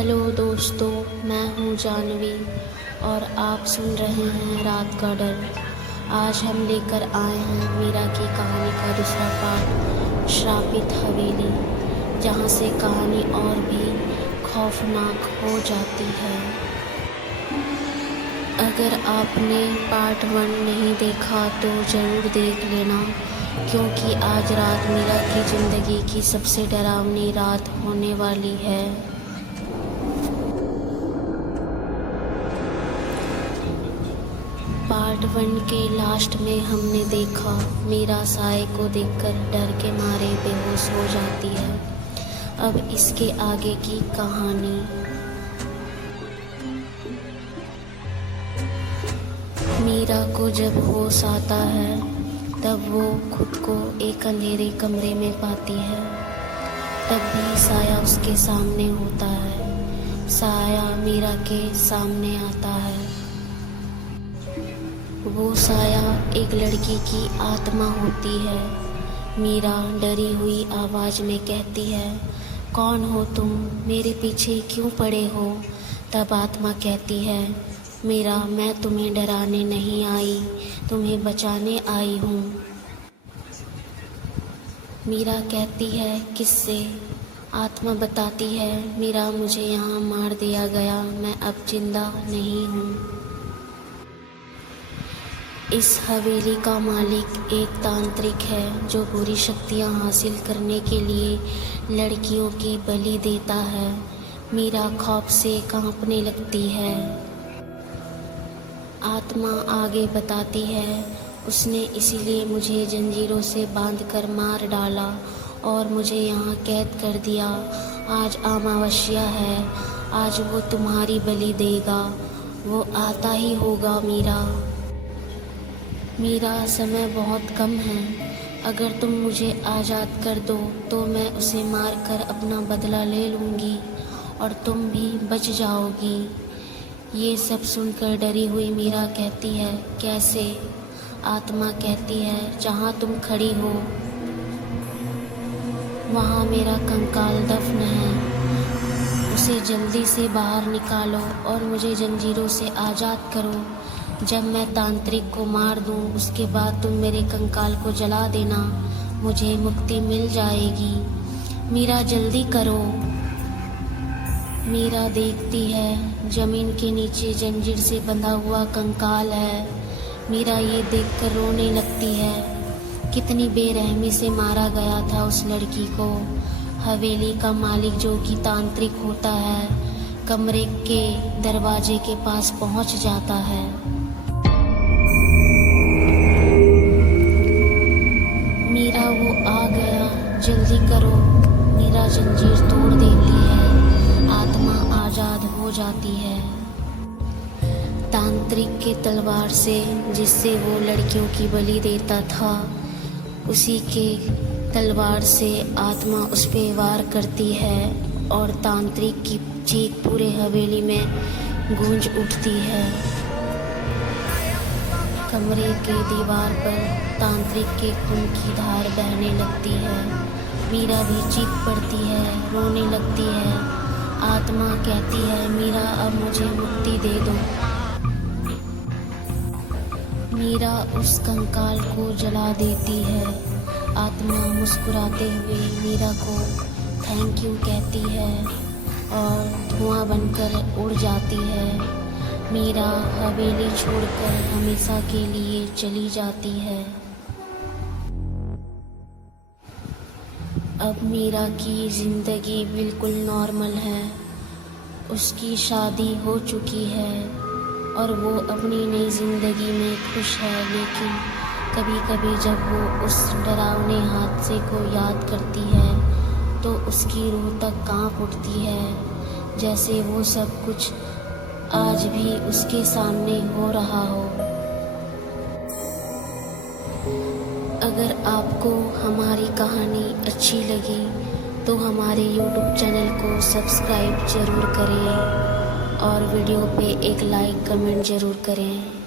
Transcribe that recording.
Hello दोस्तों, मैं हूँ जानवी और आप सुन रहे हैं रात का डर। आज हम लेकर आए हैं मीरा की कहानी का दूसरा पार्ट, श्रापित हवेली, जहाँ से कहानी और भी खौफनाक हो जाती है। अगर आपने पार्ट 1 नहीं देखा तो ज़रूर देख लेना, क्योंकि आज रात मीरा की ज़िंदगी की सबसे डरावनी रात होने वाली है। पार्ट 1 के लास्ट में हमने देखा मीरा साए को देखकर डर के मारे बेहोश हो जाती है। अब इसके आगे की कहानी। मीरा को जब होश आता है तब वो खुद को एक अंधेरे कमरे में पाती है। तब भी साया उसके सामने होता है। साया मीरा के सामने आता है। वो साया एक लड़की की आत्मा होती है। मीरा डरी हुई आवाज़ में कहती है, कौन हो तुम, मेरे पीछे क्यों पड़े हो? तब आत्मा कहती है, मीरा, मैं तुम्हें डराने नहीं आई, तुम्हें बचाने आई हूँ। मीरा कहती है, किससे? आत्मा बताती है, मीरा, मुझे यहाँ मार दिया गया, मैं अब जिंदा नहीं हूँ। इस हवेली का मालिक एक तांत्रिक है जो पूरी शक्तियाँ हासिल करने के लिए लड़कियों की बलि देता है। मीरा खौफ से कांपने लगती है। आत्मा आगे बताती है, उसने इसीलिए मुझे जंजीरों से बांधकर मार डाला और मुझे यहाँ कैद कर दिया। आज अमावस्या है, आज वो तुम्हारी बलि देगा, वो आता ही होगा। मीरा, समय बहुत कम है। अगर तुम मुझे आज़ाद कर दो तो मैं उसे मार कर अपना बदला ले लूँगी और तुम भी बच जाओगी। ये सब सुनकर डरी हुई मीरा कहती है, कैसे? आत्मा कहती है, जहाँ तुम खड़ी हो वहाँ मेरा कंकाल दफन है। उसे जल्दी से बाहर निकालो और मुझे जंजीरों से आज़ाद करो। जब मैं तांत्रिक को मार दूं, उसके बाद तुम मेरे कंकाल को जला देना, मुझे मुक्ति मिल जाएगी। मीरा, जल्दी करो। मीरा देखती है जमीन के नीचे जंजीर से बंधा हुआ कंकाल है। मीरा ये देखकर रोने लगती है। कितनी बेरहमी से मारा गया था उस लड़की को। हवेली का मालिक, जो कि तांत्रिक होता है, कमरे के दरवाजे के पास पहुंच जाता है। मीरा, वो आ गया, जल्दी करो। मीरा जंजीर तोड़ देती है। आत्मा आज़ाद हो जाती है। तांत्रिक के तलवार से जिससे वो लड़कियों की बलि देता था, उसी के तलवार से आत्मा उस पे वार करती है और तांत्रिक की चीख पूरे हवेली में गूंज उठती है। कमरे के दीवार पर तांत्रिक के खून की धार बहने लगती है। मीरा भी चीख पड़ती है, रोने लगती है। आत्मा कहती है, मीरा, अब मुझे मुक्ति दे दो। मीरा उस कंकाल को जला देती है। आत्मा मुस्कुराते हुए मीरा को थैंक यू कहती है और धुआं बनकर उड़ जाती है। मीरा हवेली छोड़कर हमेशा के लिए चली जाती है। अब मीरा की ज़िंदगी बिल्कुल नॉर्मल है। उसकी शादी हो चुकी है और वो अपनी नई ज़िंदगी में खुश है। लेकिन कभी कभी जब वो उस डरावने हादसे को याद करती है तो उसकी रूह तक कांप उठती है, जैसे वो सब कुछ आज भी उसके सामने हो रहा हो। अगर आपको हमारी कहानी अच्छी लगी तो हमारे YouTube चैनल को सब्सक्राइब ज़रूर करें और वीडियो पे एक लाइक कमेंट ज़रूर करें।